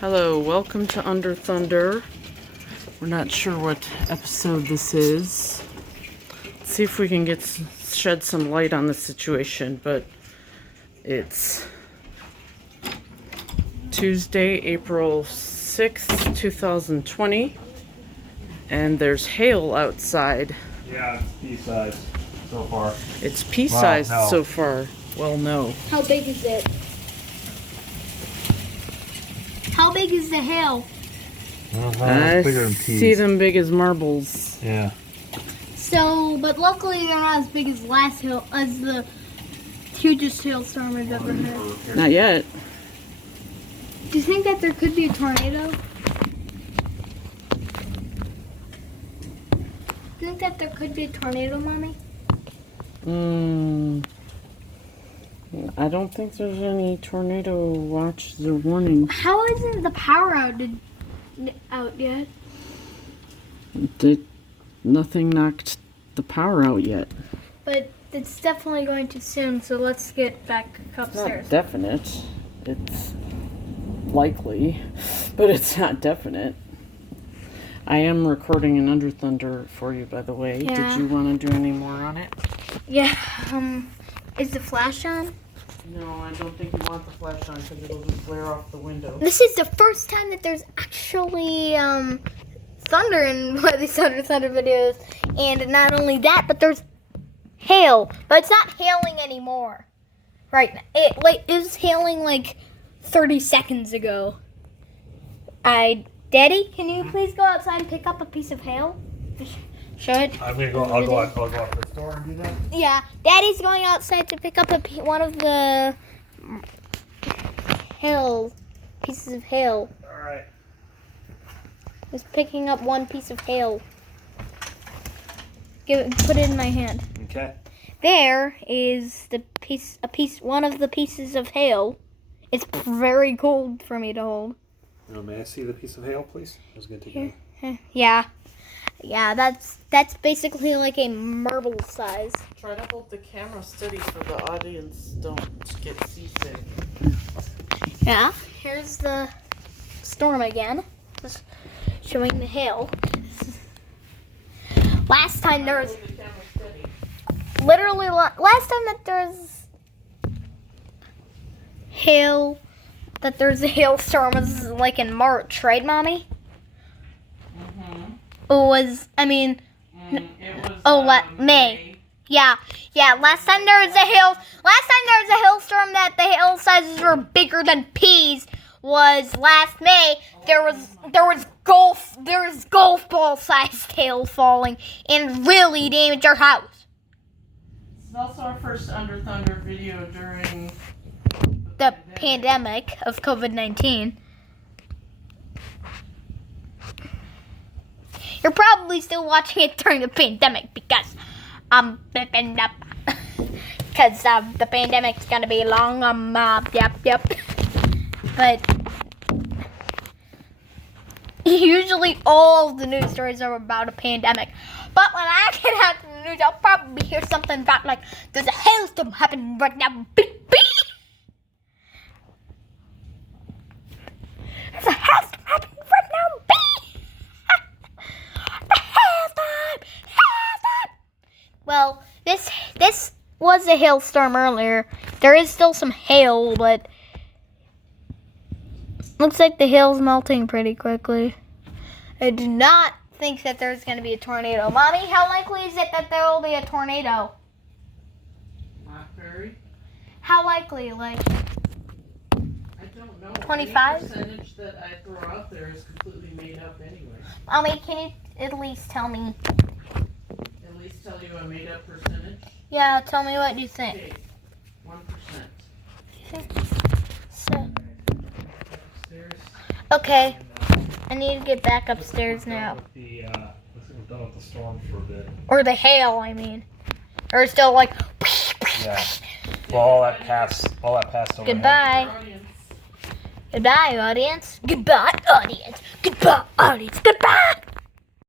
Hello, welcome to Under Thunder. We're not sure what episode this is. Let's see if we can shed some light on the situation, but it's Tuesday, April 6th, 2020, and there's hail outside. Yeah, it's pea-sized so far. It's pea-sized no. so far. Well, no. How big is it? How big is the hail? I bigger than peas. see them big as marbles. Yeah. So, but luckily they're not as big as as the hugest hailstorm I've ever had. Not yet. Do you think that there could be a tornado? Do you think that there could be a tornado, Mommy? I don't think there's any tornado watches or warnings. How isn't the power out yet? Nothing knocked the power out yet. But it's definitely going to soon, so let's get back It's not upstairs. definite. It's likely, but it's not definite. I am recording an Under Thunder for you, by the way. Yeah. Did you want to do any more on it? Yeah, is the flash on? No, I don't think you want the flash on because it'll just glare off the window. This is the first time that there's actually thunder in one of these Thunder videos. And not only that, but there's hail. But it's not hailing anymore. Right now. It was hailing like 30 seconds ago. Daddy, can you please go outside and pick up a piece of hail? Should? I'll go out to the store and do that. Yeah, Daddy's going outside to pick up one of the pieces of hail. Alright. He's picking up one piece of hail. Put it in my hand. Okay. There is one of the pieces of hail. It's very cold for me to hold. May I see the piece of hail, please? I was going to take it. Yeah, that's basically like a marble size. Try to hold the camera steady so the audience don't get seasick. Yeah, here's the storm again. Just showing the hail. Last time there was last time that there's hail, that there's a hailstorm was like in March, right, Mommy? It was May. Yeah. Last time there was a hailstorm that the hail sizes were bigger than peas was last May. There was golf ball sized hail falling and really damaged our house. This is also our first Under Thunder video during The pandemic of COVID-19. You're probably still watching it during the pandemic because the pandemic's gonna be long. Yep. But usually all of the news stories are about a pandemic. But when I get out to the news, I'll probably hear something about like there's a hailstorm happening right now. Beep, beep. There's a hailstorm happening right now. Beep. The hailstorm. Well, this was a hailstorm earlier. There is still some hail, but looks like the hail's melting pretty quickly. I do not think that there's going to be a tornado. Mommy, how likely is it that there will be a tornado? Not very. How likely? Like, I don't know. 25? Any percentage that I throw out there is completely made up anyway. Mommy, can you at least tell me? At least tell you a made up percentage. Yeah, tell me what you think. Okay, 1%. So, Upstairs. okay, I need to get back upstairs now. We're done with the storm for a bit. Or the hail, I mean. Or it's still like. Yeah. Well, all that passed over. Goodbye. Goodbye, audience. Goodbye, audience. Goodbye, audience. Goodbye.